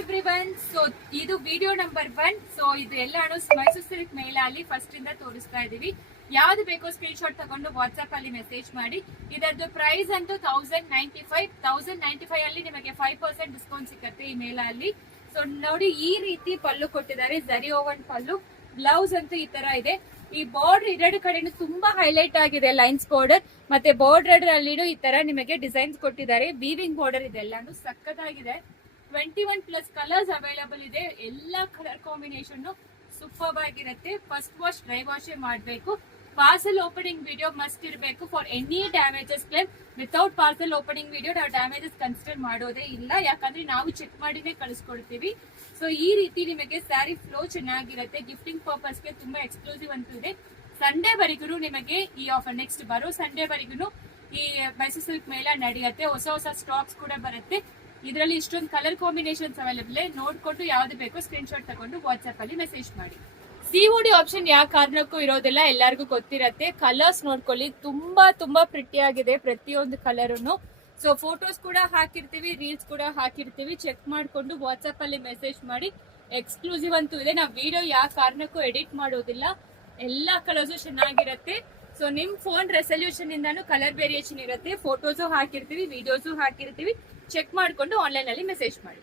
Everyone, so ಇದು video number 1. So ಇದು ಎಲ್ಲಾನು ಮೈಸೂರು ಸಿಲ್ಕ್ ಮೇಲೆ ಅಲ್ಲಿ ಫಸ್ಟ್ ಇಂದ ತೋರಿಸ್ತಾ ಇದೀವಿ. ಯಾವ್ದು ಬೇಕೋ ಸ್ಕ್ರೀನ್ ಶಾಟ್ ತಗೊಂಡು ವಾಟ್ಸ್ಆಪ್ ಅಲ್ಲಿ ಮೆಸೇಜ್ ಮಾಡಿ. ಇದರದ್ದು ಪ್ರೈಸ್ ಅಂತೂ 1095 ಅಲ್ಲಿ ನಿಮಗೆ 5% ಡಿಸ್ಕೌಂಟ್ ಸಿಗುತ್ತೆ ಈ ಮೇಲ ಅಲ್ಲಿ. ಸೊ ನೋಡಿ, ಈ ರೀತಿ ಪಲ್ಲು ಕೊಟ್ಟಿದ್ದಾರೆ, ಜರಿ ಓವನ್ ಪಲ್ಲು. ಬ್ಲೌಸ್ ಅಂತೂ ಈ ತರ ಇದೆ. ಈ ಬಾರ್ಡರ್ ಎರಡು ಕಡೆನೂ ತುಂಬಾ ಹೈಲೈಟ್ ಆಗಿದೆ, ಲೈನ್ಸ್ ಬಾರ್ಡರ್ ಮತ್ತೆ ಬಾರ್ಡರ್ ಅಲ್ಲಿನೂ ಈ ತರ ನಿಮಗೆ ಡಿಸೈನ್ಸ್ ಕೊಟ್ಟಿದ್ದಾರೆ. ವೀವಿಂಗ್ ಬಾರ್ಡರ್ ಇದೆಲ್ಲಾನು ಸಕ್ಕತ್ತಾಗಿದೆ. 21+ ಕಲರ್ಸ್ ಅವೈಲಬಲ್ ಇದೆ. ಎಲ್ಲಾ ಕಲರ್ ಕಾಂಬಿನೇಷನ್ ಸೂಪರ್ ಆಗಿರುತ್ತೆ. ಫಸ್ಟ್ ವಾಶ್, ಡ್ರೈ ವಾಶ್ ಮಾಡಬೇಕು. ಪಾರ್ಸಲ್ ಓಪನಿಂಗ್ ವಿಡಿಯೋ ಮಸ್ಟ್ ಇರಬೇಕು for any damages claim. Without parcel opening video ನಾವು ಡ್ಯಾಮೇಜಸ್ ಕನ್ಸಿಡರ್ ಮಾಡೋದೇ ಇಲ್ಲ, ಯಾಕಂದ್ರೆ ನಾವು ಚೆಕ್ ಮಾಡಿನೇ ಕಳಿಸ್ಕೊಡ್ತೀವಿ. ಸೊ ಈ ರೀತಿ ನಿಮಗೆ ಸ್ಯಾರಿ ಫ್ಲೋ ಚೆನ್ನಾಗಿರುತ್ತೆ. ಗಿಫ್ಟಿಂಗ್ ಪರ್ಪಸ್ಗೆ ತುಂಬಾ ಎಕ್ಸ್ಕ್ಲೂಸಿವ್ ಅಂತೂ ಇದೆ. ಸಂಡೇ ವರೆಗೂ ನಿಮಗೆ ಈ ಆಫರ್, ನೆಕ್ಸ್ಟ್ ಬರೋ ಸಂಡೇ ವರೆಗೂ ಈ ಮೈಸೂರು ಸಿಲ್ಕ್ ಮೇಳ ನಡೆಯುತ್ತೆ. ಹೊಸ ಹೊಸ ಸ್ಟಾಕ್ಸ್ ಕೂಡ ಬರುತ್ತೆ. ಇದರಲ್ಲಿ ಇಷ್ಟೊಂದು ಕಲರ್ ಕಾಂಬಿನೇಷನ್ಸ್ ಅವೈಲೇಬಲ್. ನೋಡ್ಕೊಂಡು ಯಾವ್ದು ಬೇಕೋ ಸ್ಕ್ರೀನ್ ಶಾಟ್ ತಗೊಂಡು ವಾಟ್ಸ್ಆಪ್ ಅಲ್ಲಿ ಮೆಸೇಜ್ ಮಾಡಿ. ಸಿಒಡಿ ಆಪ್ಷನ್ ಯಾವ ಕಾರಣಕ್ಕೂ ಇರೋದಿಲ್ಲ, ಎಲ್ಲರಿಗೂ ಗೊತ್ತಿರತ್ತೆ. ಕಲರ್ಸ್ ನೋಡ್ಕೊಳ್ಳಿ, ತುಂಬಾ ಪ್ರಿಟಿ ಆಗಿದೆ ಪ್ರತಿಯೊಂದು ಕಲರ್ನು. ಸೊ ಫೋಟೋಸ್ ಕೂಡ ಹಾಕಿರ್ತೀವಿ, ರೀಲ್ಸ್ ಕೂಡ ಹಾಕಿರ್ತೀವಿ. ಚೆಕ್ ಮಾಡ್ಕೊಂಡು ವಾಟ್ಸ್ಆಪ್ ಅಲ್ಲಿ ಮೆಸೇಜ್ ಮಾಡಿ. ಎಕ್ಸ್ಕ್ಲೂಸಿವ್ ಅಂತೂ ಇದೆ. ನಾವು ವಿಡಿಯೋ ಯಾವ ಕಾರಣಕ್ಕೂ ಎಡಿಟ್ ಮಾಡೋದಿಲ್ಲ. ಎಲ್ಲಾ ಕಲರ್ಸು ಚೆನ್ನಾಗಿರುತ್ತೆ. ಸೊ ನಿಮ್ ಫೋನ್ ರೆಸಲ್ಯೂಷನ್ ಇಂದಾನು ಕಲರ್ ವೇರಿಯೇಷನ್ ಇರುತ್ತೆ. ಫೋಟೋಸು ಹಾಕಿರ್ತೀವಿ, ವಿಡಿಯೋಸು ಹಾಕಿರ್ತೀವಿ. ಚೆಕ್ ಮಾಡ್ಕೊಂಡು ಆನ್ಲೈನ್ ಅಲ್ಲಿ ಮೆಸೇಜ್ ಮಾಡಿ.